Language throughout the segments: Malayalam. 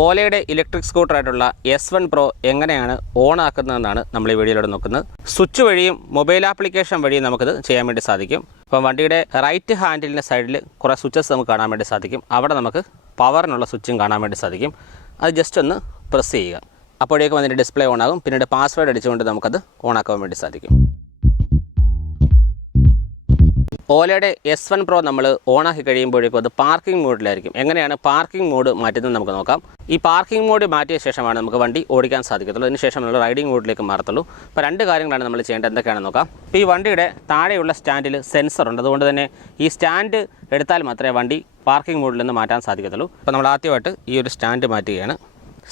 ഓലയുടെ ഇലക്ട്രിക് സ്കൂട്ടറായിട്ടുള്ള എസ് വൺ പ്രോ എങ്ങനെയാണ് ഓൺ ആക്കുന്നതെന്നാണ് നമ്മൾ ഈ വീഡിയോയിലൂടെ നോക്കുന്നത്. സ്വിച്ച് വഴിയും മൊബൈൽ ആപ്ലിക്കേഷൻ വഴിയും നമുക്കിത് ചെയ്യാൻ വേണ്ടി സാധിക്കും. അപ്പം വണ്ടിയുടെ റൈറ്റ് ഹാൻഡിലിന്റെ സൈഡിൽ കുറേ സ്വിച്ചസ് നമുക്ക് കാണാൻ വേണ്ടി സാധിക്കും. അവിടെ നമുക്ക് പവറിനുള്ള സ്വിച്ചും കാണാൻ വേണ്ടി സാധിക്കും. അത് ജസ്റ്റ് ഒന്ന് പ്രസ് ചെയ്യുക. അപ്പോഴേക്കും അതിന്റെ ഡിസ്പ്ലേ ഓൺ ആകും. പിന്നീട് പാസ്വേഡ് അടിച്ചുകൊണ്ട് നമുക്കത് ഓൺ ആക്കാൻ വേണ്ടി സാധിക്കും. ഓലയുടെ എസ് വൺ പ്രോ നമ്മൾ ഓണാക്കി കഴിയുമ്പോഴേക്കും അത് പാർക്കിംഗ് മോഡിലായിരിക്കും എങ്ങനെയാണ് പാർക്കിംഗ് മോഡ് മാറ്റുന്നത് നമുക്ക് നോക്കാം. ഈ പാർക്കിംഗ് മോഡ് മാറ്റിയ ശേഷമാണ് നമുക്ക് വണ്ടി ഓടിക്കാൻ സാധിക്കത്തുള്ളൂ. അതിന് ശേഷം നമ്മൾ റൈഡിംഗ് മോഡിലേക്ക് മാറത്തുള്ളൂ. അപ്പോൾ രണ്ട് കാര്യങ്ങളാണ് നമ്മൾ ചെയ്യേണ്ടത്. എന്തൊക്കെയാണെന്ന് നോക്കാം. ഈ വണ്ടിയുടെ താഴെയുള്ള സ്റ്റാൻഡിൽ സെൻസർ ഉണ്ട്. അതുകൊണ്ട് തന്നെ ഈ സ്റ്റാൻഡ് എടുത്താൽ മാത്രമേ വണ്ടി പാർക്കിംഗ് മോഡിൽ നിന്ന് മാറ്റാൻ സാധിക്കത്തുള്ളൂ. അപ്പോൾ നമ്മൾ ആദ്യമായിട്ട് ഈ ഒരു സ്റ്റാൻഡ് മാറ്റുകയാണ്.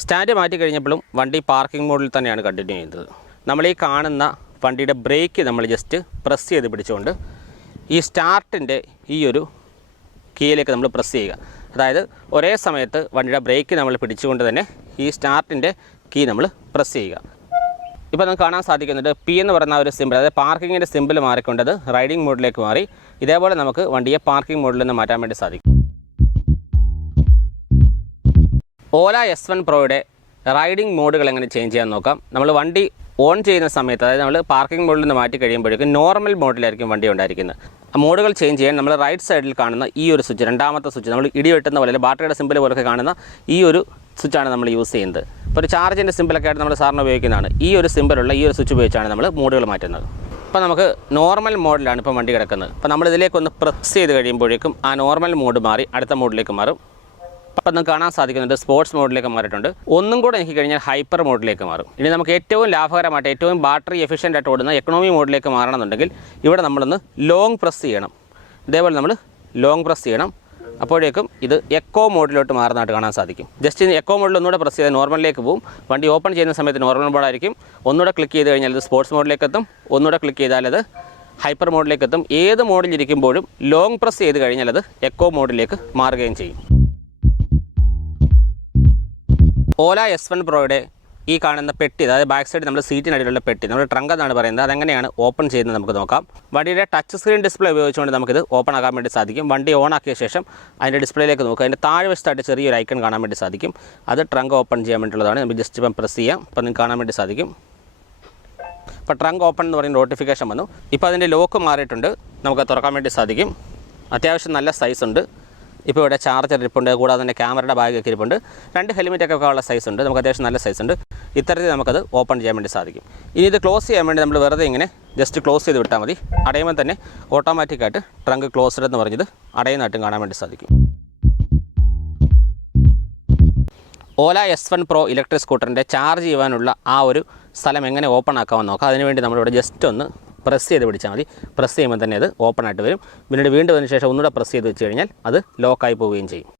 സ്റ്റാൻഡ് മാറ്റി കഴിഞ്ഞപ്പോഴും വണ്ടി പാർക്കിംഗ് മോഡിൽ തന്നെയാണ് കണ്ടിന്യൂ ചെയ്യുന്നത്. നമ്മൾ ഈ കാണുന്ന വണ്ടിയുടെ ബ്രേക്ക് നമ്മൾ ജസ്റ്റ് പ്രസ് ചെയ്ത് പിടിച്ചുകൊണ്ട് ഈ സ്റ്റാർട്ടിന്റെ ഈ ഒരു കീയിലേക്ക് നമ്മൾ പ്രസ് ചെയ്യുക. അതായത് ഒരേ സമയത്ത് വണ്ടിയുടെ ബ്രേക്ക് നമ്മൾ പിടിച്ചുകൊണ്ട് തന്നെ ഈ സ്റ്റാർട്ടിന്റെ കീ നമ്മൾ പ്രസ് ചെയ്യുക. ഇപ്പോൾ നമുക്ക് കാണാൻ സാധിക്കുന്നുണ്ട് പി എന്ന് പറയുന്ന ഒരു സിമ്പിൾ അതായത് പാർക്കിങ്ങിന്റെ സിമ്പിൾ മാറിക്കൊണ്ടത് റൈഡിംഗ് മോഡിലേക്ക് മാറി. ഇതേപോലെ നമുക്ക് വണ്ടിയെ പാർക്കിംഗ് മോഡിൽ നിന്ന് മാറ്റാൻ വേണ്ടി സാധിക്കും. ഓല എസ് വൺ പ്രോയുടെ റൈഡിംഗ് മോഡുകൾ എങ്ങനെ ചേഞ്ച് ചെയ്യാൻ നോക്കാം? നമ്മൾ വണ്ടി ഓൺ ചെയ്യുന്ന സമയത്ത് അതായത് നമ്മൾ പാർക്കിംഗ് മോഡിൽ നിന്ന് മാറ്റി കഴിയുമ്പോഴേക്കും നോർമൽ മോഡിലായിരിക്കും വണ്ടി ഉണ്ടായിരിക്കുന്നത്. മോഡുകൾ ചേഞ്ച് ചെയ്യാൻ നമ്മൾ റൈറ്റ് സൈഡിൽ കാണുന്ന ഈ ഒരു സ്വിച്ച് രണ്ടാമത്തെ സ്വിച്ച് നമ്മൾ ഇടി വെട്ടുന്ന പോലെ ബാറ്ററിയുടെ സിമ്പിൾ പോലൊക്കെ കാണുന്ന ഈ ഒരു സ്വിച്ചാണ് നമ്മൾ യൂസ് ചെയ്യുന്നത്. ഇപ്പോൾ ഒരു ചാർജിന്റെ സിമ്പിളൊക്കെ ആയിട്ട് നമ്മൾ സാറിന് ഉപയോഗിക്കുന്നതാണ്. ഈ ഒരു സിമ്പിളുള്ള ഈ ഒരു സ്വിച്ച് ഉപയോഗിച്ചാണ് നമ്മൾ മോഡുകൾ മാറ്റുന്നത്. ഇപ്പോൾ നമുക്ക് നോർമൽ മോഡിലാണ് ഇപ്പോൾ വണ്ടി കിടക്കുന്നത്. അപ്പോൾ നമ്മൾ ഇതിലേക്കൊന്ന് പ്രസ് ചെയ്ത് കഴിയുമ്പോഴേക്കും ആ നോർമൽ മോഡ് മാറി അടുത്ത മോഡിലേക്ക് മാറും. അപ്പം നമുക്ക് കാണാൻ സാധിക്കുന്നുണ്ട് സ്പോർട്സ് മോഡിലേക്ക് മാറിയിട്ടുണ്ട്. ഒന്നും കൂടെ എനിക്ക് കഴിഞ്ഞാൽ ഹൈപ്പർ മോഡിലേക്ക് മാറും. ഇനി നമുക്ക് ഏറ്റവും ലാഭകരമായിട്ട് ഏറ്റവും ബാറ്ററി എഫിഷ്യന്റ് ആയിട്ട് ഓടുന്ന എക്കണോമി മോഡിലേക്ക് മാറണമെന്നുണ്ടെങ്കിൽ ഇവിടെ നമ്മളൊന്ന് ലോങ് പ്രസ് ചെയ്യണം. ഇതേപോലെ നമ്മൾ ലോങ് പ്രസ് ചെയ്യണം. അപ്പോഴേക്കും ഇത് എക്കോ മോഡിലോട്ട് മാറുന്നതായിട്ട് കാണാൻ സാധിക്കും. ജസ്റ്റ് എക്കോ മോഡിൽ ഒന്നുകൂടെ പ്രസ് ചെയ്ത് നോർമലിലേക്ക് പോകും വണ്ടി ഓപ്പൺ ചെയ്യുന്ന സമയത്ത് നോർമൽ മോഡായിരിക്കും ഒന്നുകൂടെ ക്ലിക്ക് ചെയ്ത് കഴിഞ്ഞാൽ ഇത് സ്പോർട്സ് മോഡിലേക്ക് എത്തും. ഒന്നുകൂടെ ക്ലിക്ക് ചെയ്താൽ അത് ഹൈപ്പർ മോഡിലേക്ക് എത്തും. ഏത് മോഡിലിരിക്കുമ്പോഴും ലോങ് പ്രസ് ചെയ്ത് കഴിഞ്ഞാൽ അത് എക്കോ മോഡിലേക്ക് മാറുകയും ചെയ്യും. ഓല എസ് വൺ പ്രോയുടെ ഈ കാണുന്ന പെട്ടി അതായത് ബാക്ക് സൈഡ് നമ്മൾ സീറ്റിനടിയിലുള്ള പെട്ടി നമ്മൾ ട്രങ്ക് എന്നാണ് പറയുന്നത്. അതെങ്ങനെയാണ് ഓപ്പൺ ചെയ്യുന്നത് നമുക്ക് നോക്കാം. വണ്ടിയുടെ ടച്ച് സ്ക്രീൻ ഡിസ്പ്ലേ ഉപയോഗിച്ചുകൊണ്ട് നമുക്കിത് ഓപ്പൺ ആക്കാൻ വേണ്ടി സാധിക്കും. വണ്ടി ഓൺ ആക്കിയ ശേഷം അതിന്റെ ഡിസ്പ്ലേയിലേക്ക് നോക്കുക. അതിന്റെ താഴെ വശത്തായിട്ട് ചെറിയൊരു ഐക്കൺ കാണാൻ വേണ്ടി സാധിക്കും. അത് ട്രങ്ക് ഓപ്പൺ ചെയ്യാൻ വേണ്ടിയുള്ളതാണ്. നമുക്ക് ജസ്റ്റ് ഇപ്പം പ്രസ് ചെയ്യാം. അപ്പം നിങ്ങൾക്ക് കാണാൻ വേണ്ടി സാധിക്കും. ഇപ്പോൾ ട്രങ്ക് ഓപ്പൺ എന്ന് പറയുന്ന നോട്ടിഫിക്കേഷൻ വന്നു. ഇപ്പോൾ അതിന്റെ ലോക്ക് മാറിയിട്ടുണ്ട്. നമുക്ക് തുറക്കാൻ വേണ്ടി സാധിക്കും. അത്യാവശ്യം നല്ല സൈസ് ഉണ്ട്. ഇപ്പോൾ ഇവിടെ ചാർജർ ഇരിപ്പുണ്ട് കൂടാതെ തന്നെ ക്യാമറയുടെ ബാഗ് ഒക്കെ ഇരിപ്പുണ്ട്. രണ്ട് ഹെൽമെറ്റൊക്കെ ഉള്ള സൈസ് ഉണ്ട്. നമുക്ക് അത്യാവശ്യം നല്ല സൈസ് ഉണ്ട്. ഇത്തരത്തിൽ നമുക്കത് ഓപ്പൺ ചെയ്യാൻ വേണ്ടി സാധിക്കും. ഇനി ഇത് ക്ലോസ് ചെയ്യാൻ വേണ്ടി നമ്മൾ വെറുതെ ഇങ്ങനെ ജസ്റ്റ് ക്ലോസ് ചെയ്ത് വിട്ടാൽ മതി. അടയുമ്പോൾ തന്നെ ഓട്ടോമാറ്റിക്കായിട്ട് ട്രങ്ക് ക്ലോസ്ഡ് എന്ന് പറഞ്ഞത് അടയുന്നതായിട്ടും കാണാൻ വേണ്ടി സാധിക്കും. Ola S one pro electric സ്കൂട്ടറിന്റെ charge ചെയ്യാനുള്ള ആ ഒരു സ്ഥലം എങ്ങനെ ഓപ്പൺ ആക്കാമെന്ന് നോക്കാം. അതിനുവേണ്ടി നമ്മളിവിടെ ജസ്റ്റ് ഒന്ന് പ്രസ് ചെയ്ത് പിടിച്ചാൽ മതി. പ്രസ് ചെയ്യുമ്പോൾ തന്നെ അത് ഓപ്പൺ ആയിട്ട് വരും. പിന്നീട് വീണ്ടും അതിന് ശേഷം ഒന്നുകൂടെ പ്രസ് ചെയ്ത് വെച്ച് കഴിഞ്ഞാൽ അത് ലോക്കായി പോവുകയും ചെയ്യും.